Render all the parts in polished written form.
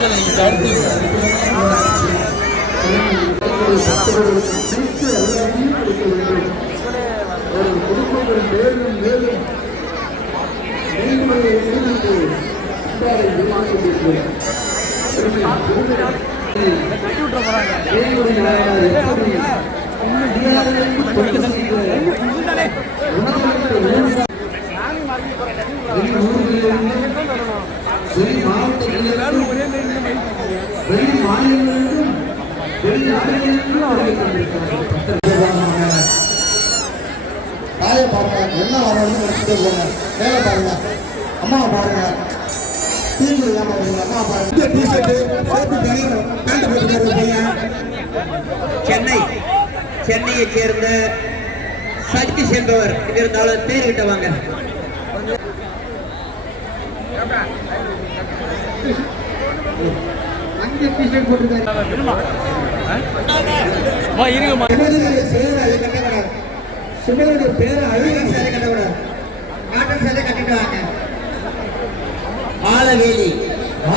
தாயை பாருங்க, என்ன வரணும் எடுத்துட்டு போங்க. வேலை பாருங்க, அம்மாவை பாருங்க, தீங்கு இல்லாம அம்மா பாருங்க. சென்னையை சேர்ந்த சதீஷ் என்பவர் இருந்தாலும் பேர் கிட்ட வாங்க.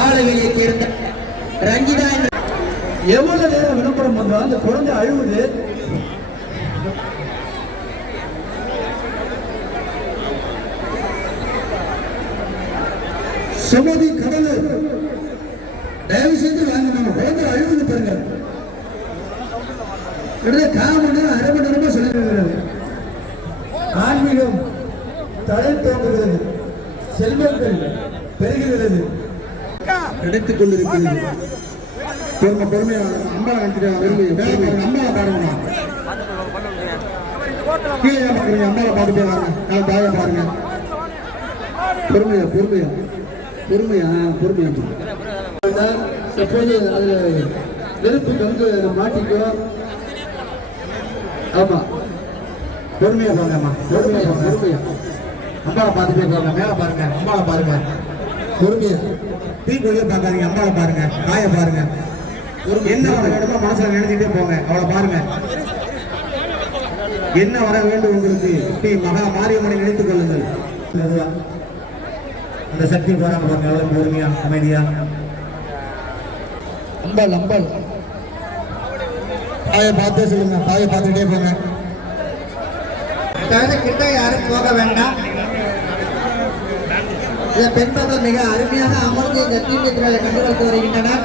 ஆலவேலியை சேர்ந்த ரஞ்சிதா. எவ்வளவு நேரம் விளம்பரம் வந்தா அந்த குழந்தை அழுவுது. சுமதி கடலூர், தயவு செய்து வாங்க. நம்ம குழந்தை அழுவுது பாருங்க. கால் மணி நேரம் அரை மணி நேரமா சொல்லிருக்கிறது. ஆன்மீகம் தலை தோன்றுகிறது, செல்வங்கள் பெருகிறது, கிடைத்துக் கொண்டிருக்கிறது. பொறுமையா அம்மா அம்மாவை பாருங்க. கீழே பாருங்க, அம்மாவை பார்த்துட்டே வாங்க. நான் தாயை பாருங்க. பொறுமையா பொறுமையா பொறுமையா பொறுமையா. எப்போது அதுல நெருப்பு கங்கு மாட்டிக்கோ. ஆமா, பொறுமையா போங்க அம்மா, பொறுமையா போங்க, பொறுமையா. அம்மாவை பார்த்துட்டே போங்க. மேல பாருங்க, அம்மாவை பாருங்க. பொறுமையா தீக்குள்ளே பார்க்காதீங்க. அம்மாவை பாருங்க, தாயை பாருங்க. என்ன வர வேண்டுமோ மனசுல நினைச்சிட்டே போங்க. அவளை பாருங்க. என்ன வர வேண்டும் உங்களுக்கு இப்படி மகா மாரியம்மனை நினைத்துக் கொள்ளுங்கள். அந்த சக்தி போறாங்க பாருங்க. அவ்வளவு பொறுமையா அமைதியா. அம்பல் அம்பல் தாயை பார்த்தே சொல்லுங்க. தாயை பார்த்துக்கிட்டே போங்க. கிட்ட யாரும் போக வேண்டாம். பெண்கள் மிக அருமையாக அமர்ந்து இந்த தீமிதிராயை கண்டுபிடித்து வருகின்றனர்.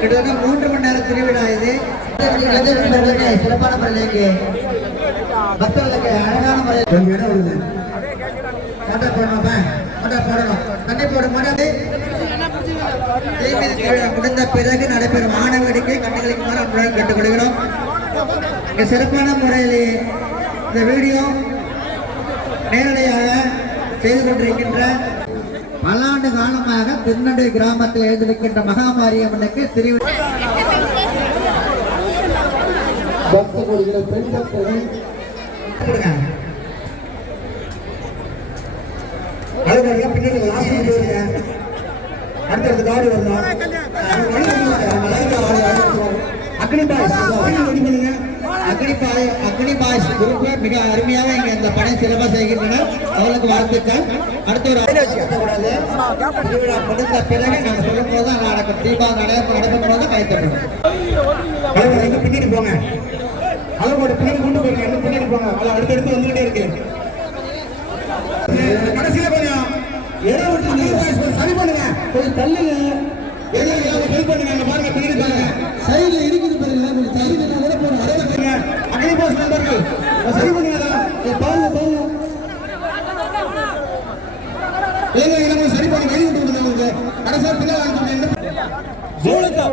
கிட்டத்தட்ட 3 மணி நேரம் திருவிழா இது. சிறப்பான முறையிலேக்கு பக்தர்களுக்கு அழகான முறையில் முடிந்த பிறகு நடைபெறும் மாணவடிக்கை கண்டுகளுக்கு அன்புடன் கேட்டுக்கொள்கிறோம். சிறப்பான முறையிலே இந்த வீடியோ நேரடியாக செய்து கொண்டிருக்கின்ற பல ஆண்டு காலமாக திருநடை கிராமத்தில் எழுந்திருக்கின்ற மகாமாரியம்மனுக்கு திருவிழா அடுத்தடுத்து காடு வரலாம். அக்னி பாய்ஸ் குரூப் மிக அருமையாக இங்க இந்த பணி சிறப்பாக செய்கின்றனர். அவர்களுக்கு வாழ்த்துக்கள். அடுத்த ஒரு திருவிழா முடிந்த பிறகு நாங்கள் சொல்லும் போது தான் நடக்கும். தீபாவளி நடக்கும் போது கைத்தப்படும். பின்னாடி போங்க. அதோட பின்னாடி கொண்டு போங்க. எங்க பின்னாடி போங்க. அதை அடுத்தடுத்து வந்துகிட்டே இருக்கு. கடைசியில கொஞ்சம் சரி பண்ணுங்க. கொஞ்சம் தள்ளுங்க. ஹெல்ப் பண்ணுங்க. பாருங்க, பின்னாடி பாருங்க. சைடுல இருக்குது பாருங்க. கொஞ்சம் தள்ளுங்க. கூட போறோம். அக்னி பாஸ் நண்பர்கள் சரி பண்ணுங்க. பாருங்க பாருங்க. ஏங்க சரி பண்ணி கை விட்டு விடுங்க. உங்களுக்கு கடைசியா பிள்ளை வாங்கிட்டு சூழத்தில்